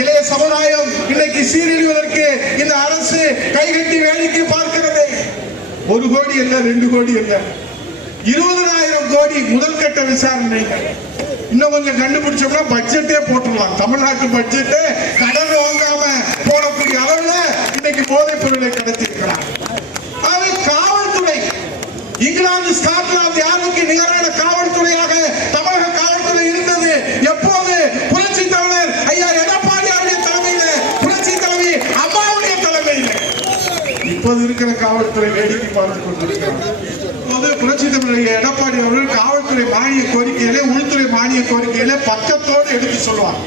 இளைய சமுதாயம் இன்னைக்கு சீரழிவதற்கு இந்த அரசு கைகட்டி வேடிக்கை பார்க்கிறது. 1 கோடி இல்ல, 2 கோடி இல்ல, 20,000 கோடி முதல் கட்ட விசாரணை. இன்னும் கொஞ்சம் கண்டுபிடிச்சோம்னா பட்ஜெட்டே போட்டுடலாம். தமிழ்நாட்டு பட்ஜெட் கடன் வாங்காம போடக்கூடிய அளவுல இன்னைக்கு போதைப் பொருளை கடத்திருக்கிறார். காவல்துறை இங்கிலாந்து, ஸ்காட்லாந்து யாருக்கு நிகரான காவல்துறையாக தமிழக காவல்துறை இருந்தது. எப்போது? புரட்சி தலைவர் ஐயா எடப்பாடி அவருடைய தலைமையில, புரட்சி தலைவி அம்மாவுடைய தலைமையில. இப்போது இருக்கிற காவல்துறை வேடிக்கை பார்த்துக் கொண்டிருக்கிறார். புரட்சி தலைவர் எடப்பாடி அவர்கள் காவல்துறை மானிய கோரிக்கையிலே, உள்துறை மானிய கோரிக்கையிலே பக்கத்தோடு எடுத்து சொல்வார்.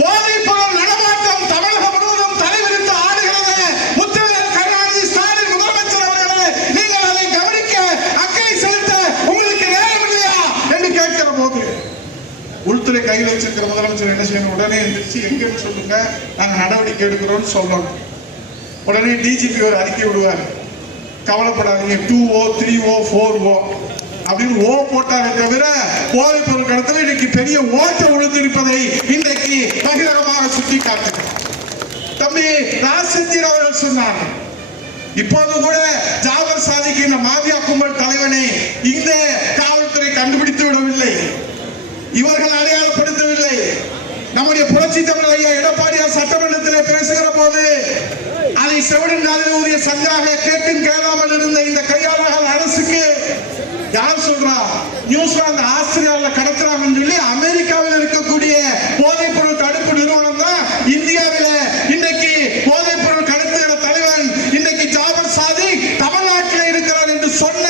போதைப் பொருள் நடமாட்டம் தமிழகம் முழுவதும் தலைவிரித்து ஆடுகிறது. முத்தமிழர் கருணாநிதி ஸ்டாலின் முதலமைச்சர் அவர்களே, நீங்கள் அதை கவனிக்க அக்கறை செலுத்த உங்களுக்கு நேரம் இல்லையா என்று கேட்கிற போது உள்துறை கையில் வச்சிருக்கிற முதலமைச்சர் என்ன செய்யணும்? உடனே எந்திரிச்சு எங்கன்னு சொல்லுங்க, நாங்க நடவடிக்கை எடுக்கிறோம்னு சொல்லணும். உடனே டிஜிபி ஒரு அறிக்கை விடுவார். கவலைப்படாதீங்க, 2O 3O 4O அப்படின்னு ஓ போட்டாரே தவிர போதைப் பொருள் கடத்தல இன்னைக்கு பெரிய ஓட்ட விழுந்திருப்பதை இன்றைக்கு பகிரங்கமாக சுட்டி காட்டுகிறார். தம்பி ராஜசேகர் அவர்கள் சொன்னார், இப்போது கூட ஜாபர் சாதிக்கு இந்த மாஃபியா கும்பல் தலைவனை இந்த காவல்துறை கண்டுபிடித்து விடவில்லை, இவர்கள் அடையாளப்படுத்தவில்லை. நம்முடைய புரட்சி தமிழர் ஐயா எடப்பாடியார் சட்டமன்றத்தில் பேசுகிற போது அதை செவிடன் காதில் ஊதிய சங்காக கேட்டும் கேளாமல் இருந்த இந்த கையாளர்கள் அரசுக்கு யார் சொல்றா? நியூசிலாந்து ஆஸ்திரேலியாவில் கடத்துறாங்கன்னு சொல்லி அமெரிக்காவில் இருக்கக்கூடிய போதைப் பொருள் தடுப்பு நிறுவனம் தான் இந்தியாவில் இன்னைக்கு போதைப் பொருள் கடத்துகிற தலைவன் இன்னைக்கு ஜாபர் சாதிக் தமிழ்நாட்டில் இருக்கிறார் என்று சொன்ன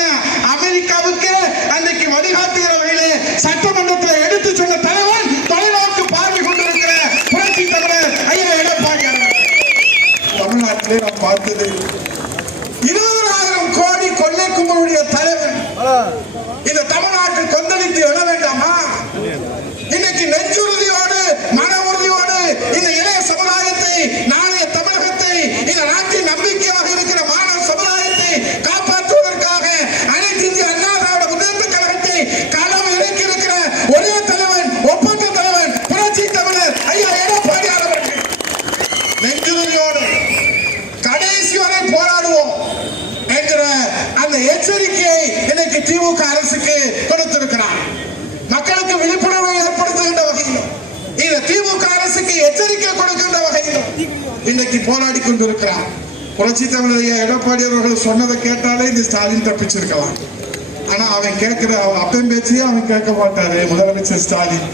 அமெரிக்காவுக்கு அன்னைக்கு வழிகாட்டுகிற வகையிலே சட்டமன்றத்தில் எடுத்து சொன்ன தலைவன் தொலைநோக்கு பார்வை கொண்டிருக்கிற புரட்சி தமிழர் ஐயா எடப்பாடி. தமிழ்நாட்டிலே நாம் பார்த்தது 20,000 கோடி கொள்ளை கும்பலுடைய தலைவன் இந்த தமிழ்நாட்டில் கொந்தளித்து எழ வேண்டாமா? இன்னைக்கு நெஞ்சுறுதியோடு, மன உறுதியோடு இந்த இளைய சமுதாயத்தை, நாளைய தமிழகத்தை, இந்த நாட்டின் நம்பிக்கையாக இருக்கிற மாணவ சமுதாயத்தை காப்பாற்றுவதற்காக அனைத்து இந்திய அண்ணா திராவிட முன்னேற்ற கழகத்தை களம் இறக்கி இருக்கிற ஒரே தலைவன், ஒப்பற்ற தலைவன் புரட்சி தமிழர் ஐயா எடப்பாடியார் அவர்கள். நெஞ்சுறுதியோடு கடைசி வரை போராடுவோம் என்கிற அந்த எச்சரிக்கையை இன்னைக்கு திமுக அரசுக்கு கொடுத்திருக்கிறார். மக்களுக்கு விழிப்புணர்வை ஏற்படுத்துகின்ற வகையிலும், இந்த திமுக அரசுக்கு எச்சரிக்கை கொடுக்கின்ற வகையிலும் இன்னைக்கு போராடி கொண்டிருக்கிறார். புரட்சி தமிழர் எடப்பாடி அவர்கள் சொன்னதை கேட்டாலே இந்த ஸ்டாலின் தப்பிச்சிருக்கலாம். ஆனா அவன் கேட்கிற அவன் அப்பன் பேச்சையே அவன் கேட்க மாட்டாரு முதலமைச்சர் ஸ்டாலின்.